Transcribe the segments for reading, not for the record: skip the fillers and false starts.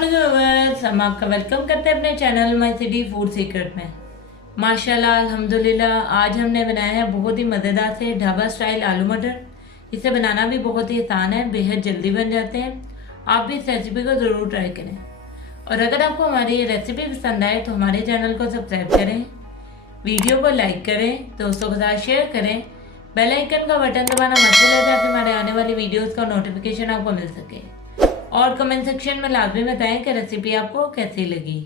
Viewers, हम आपका welcome करते हैं अपने channel my city food secret में। माशाल्लाह अल्हम्दुलिल्लाह, आज हमने बनाया है बहुत ही मज़ेदार से ढाबा स्टाइल आलू मटर। इसे बनाना भी बहुत ही आसान है, बेहद जल्दी बन जाते हैं। आप भी इस रेसिपी को ज़रूर ट्राई करें और अगर आपको हमारी ये रेसिपी पसंद आए तो हमारे चैनल को सब्सक्राइब करें, वीडियो को लाइक करें, दोस्तों के साथ शेयर करें, बेल आइकन का बटन दबाना मत भूलें ताकि हमारे आने वाली वीडियोज़ का नोटिफिकेशन आपको मिल सके। और कमेंट सेक्शन में लाजमी बताएं कि रेसिपी आपको कैसी लगी।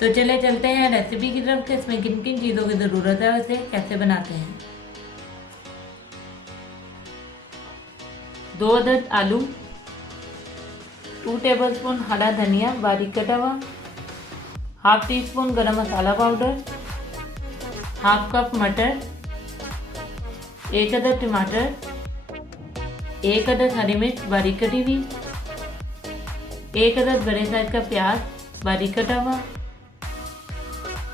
तो चले चलते हैं रेसिपी की तरफ कि इसमें किन किन चीज़ों की ज़रूरत है, वैसे कैसे बनाते हैं। 2 अदद आलू, 2 टेबलस्पून हरा धनिया बारीक कटा हुआ, हाफ टी स्पून गरम मसाला पाउडर, हाफ कप मटर, 1 अदद टमाटर, 1 अदद हरी मिर्च बारीक कटी हुई, 1 अदद बड़े साइज का प्याज बारीक कटा हुआ,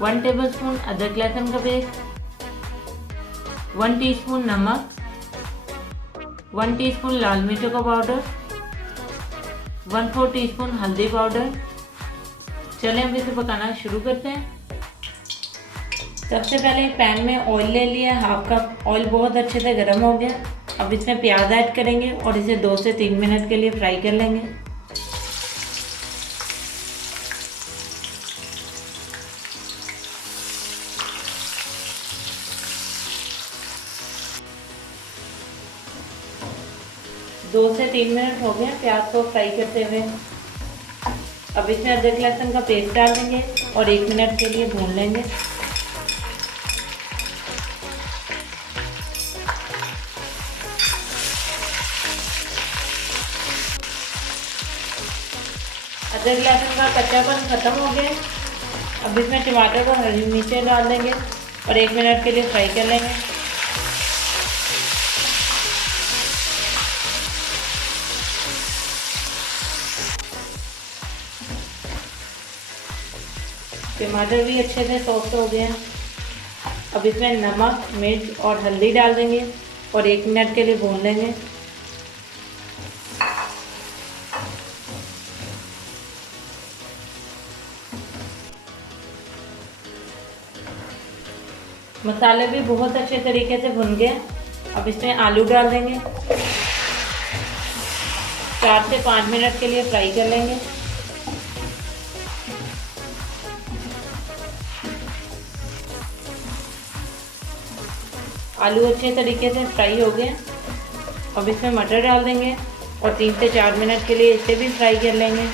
1 टेबलस्पून अदरक लहसुन का पेस्ट, 1 टीस्पून नमक, 1 टीस्पून लाल मिर्चों का पाउडर, 1/4 टीस्पून हल्दी पाउडर। चलें अब इसे पकाना शुरू करते हैं। सबसे पहले एक पैन में ऑयल ले लिया, हाफ कप ऑयल बहुत अच्छे से गर्म हो गया। अब इसमें प्याज ऐड करेंगे और इसे 2 से 3 मिनट के लिए फ्राई कर लेंगे। दो से 3 मिनट हो गए प्याज को फ्राई करते हुए। अब इसमें अदरक लहसुन का पेस्ट डाल देंगे और 1 मिनट के लिए भून लेंगे। अदरक लहसुन का कच्चापन खत्म हो गया। अब इसमें टमाटर और हरी मिर्चें डाल देंगे और 1 मिनट के लिए फ्राई कर लेंगे। टमाटर भी अच्छे से सॉफ्ट हो गए हैं। अब इसमें नमक, मिर्च और हल्दी डाल देंगे और 1 मिनट के लिए भून लेंगे। मसाले भी बहुत अच्छे तरीके से भुन गए। अब इसमें आलू डाल देंगे, 4 से 5 मिनट के लिए फ्राई कर लेंगे। आलू अच्छे तरीके से फ्राई हो गए। अब इसमें मटर डाल देंगे और 3 से 4 मिनट के लिए इसे भी फ्राई कर लेंगे।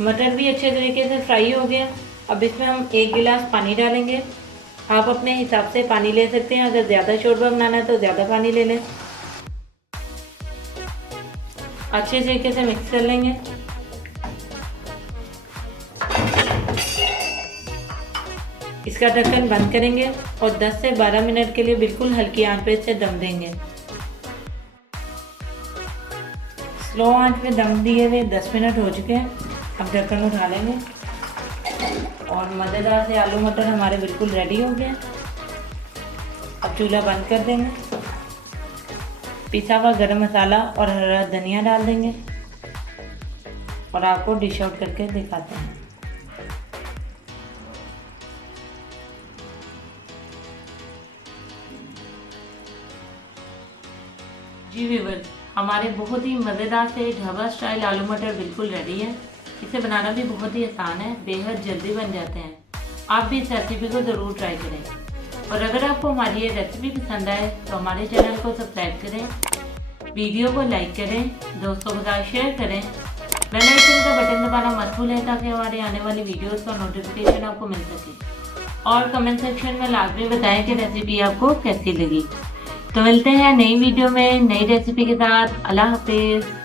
मटर भी अच्छे तरीके से फ्राई हो गया। अब इसमें हम 1 गिलास पानी डालेंगे। आप अपने हिसाब से पानी ले सकते हैं, अगर ज़्यादा शोरबा बनाना है तो ज़्यादा पानी ले लें। अच्छे तरीके से मिक्स कर लेंगे। इसका ढक्कन बंद करेंगे और 10 से 12 मिनट के लिए बिल्कुल हल्की आंच पे इसे दम देंगे। स्लो आंच पे दम दिए हुए 10 मिनट हो चुके हैं। अब ढक्कन उठा लेंगे और मज़ेदार से आलू मटर हमारे बिल्कुल रेडी हो गए। अब चूल्हा बंद कर देंगे। पिसा हुआ गरम मसाला और हरा धनिया डाल देंगे और आपको डिश आउट करके दिखाते हैं। जी व्यूअर्स, हमारे बहुत ही मज़ेदार से ढाबा स्टाइल आलू मटर बिल्कुल रेडी है। इसे बनाना भी बहुत ही आसान है, बेहद जल्दी बन जाते हैं। आप भी इस रेसिपी को ज़रूर ट्राई करें और अगर आपको हमारी ये रेसिपी पसंद आए तो हमारे चैनल को सब्सक्राइब करें, वीडियो को लाइक करें, दोस्तों के साथ शेयर करें, बेल आइकन का बटन दबाना मत भूलें ताकि हमारी आने वाली वीडियोज़ का नोटिफिकेशन आपको मिल सके। और कमेंट सेक्शन में लाजमी बताएं कि रेसिपी आपको कैसी लगी। तो मिलते हैं नई वीडियो में नई रेसिपी के साथ। अल्लाह हाफिज़।